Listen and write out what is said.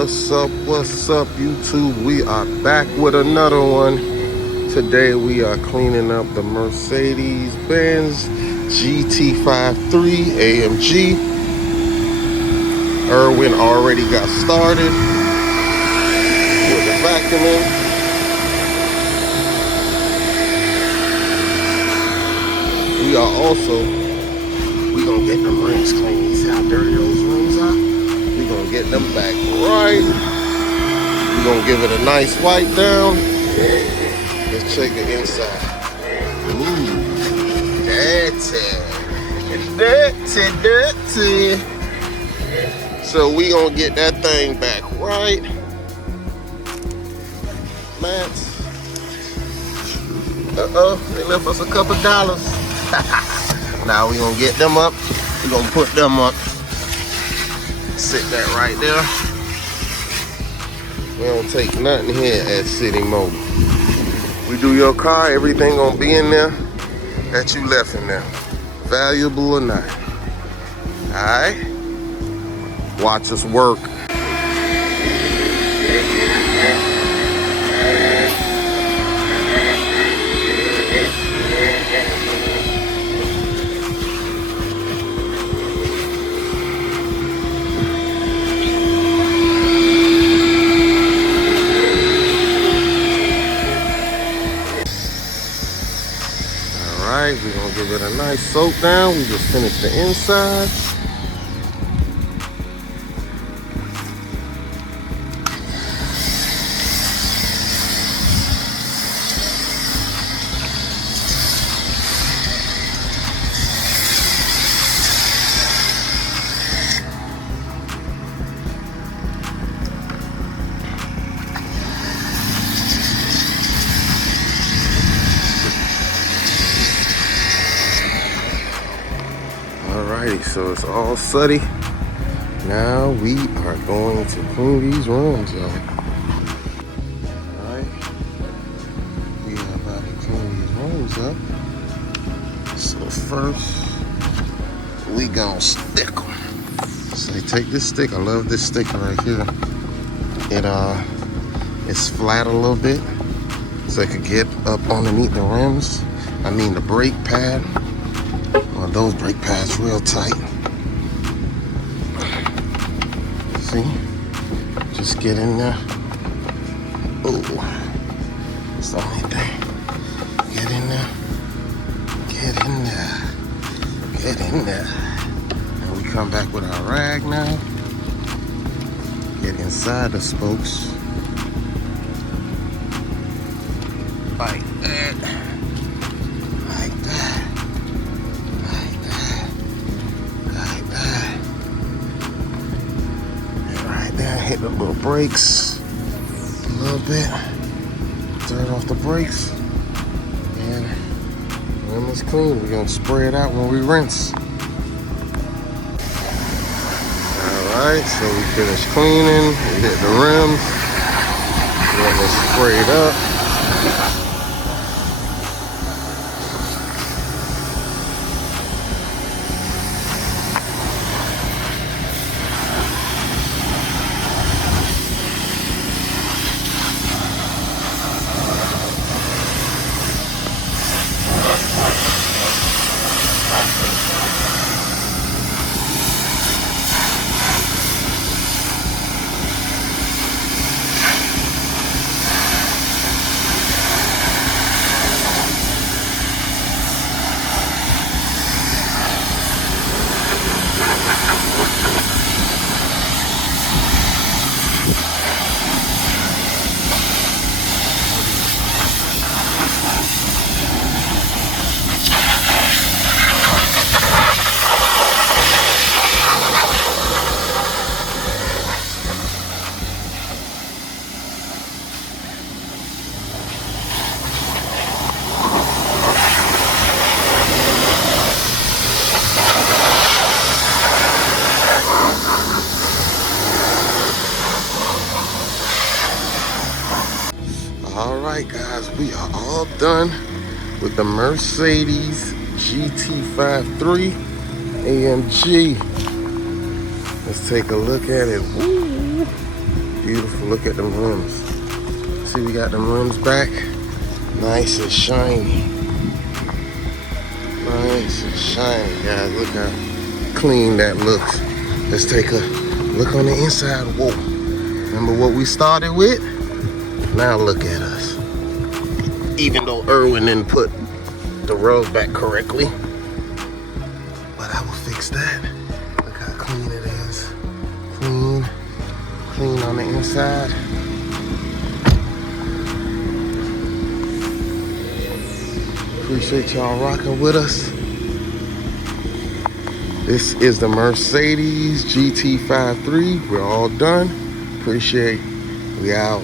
What's up, YouTube? We are back with another one. Today we are cleaning up the Mercedes-Benz GT53 AMG. Erwin already got started with the vacuuming. We gonna get them rims clean. You see how dirty those rims are? We gonna get them back right. We gonna give it a nice wipe down. Let's check the inside. Ooh, dirty. So we gonna get that thing back right. Mats. They left us a couple dollars. Now we gonna get them up. We gonna put them up. Sit that right there. We don't take nothing here at City Mobile. We do your car, everything gonna be in there that you left in there, valuable or not. Alright? Watch us work. Alright, we're gonna give it a nice soak down. We just finished the inside. Alrighty, so it's all sooty. Now we are going to clean these rims up. Alright, we are about to clean these rims up. So first, we gonna stick them. So you take this stick. I love this sticker right here. It's flat a little bit, so it could get up underneath the rims. I mean the brake pad. Those brake pads real tight. See? Just get in there. Oh, it's the only thing. Get in there. Get in there. Get in there. And we come back with our rag now. Get inside the spokes. Like that. Like that. Hit the little brakes a little bit, turn off the brakes, and rim is clean. We're gonna spray it out when we rinse. Alright, so we finished cleaning, we hit the rims, let it spray it up. Alright guys, we are all done with the Mercedes GT53 AMG. Let's take a look at it. Woo. Beautiful. Look at them rims. See, we got them rims back. Nice and shiny. Nice and shiny, guys. Look how clean that looks. Let's take a look on the inside. Whoa. Remember what we started with? Now look at us. Even though Erwin didn't put the rug back correctly, but I will fix that. Look how clean it is. Clean on the inside. Appreciate y'all rocking with us. This is the Mercedes GT53. We're all done. Appreciate. We out.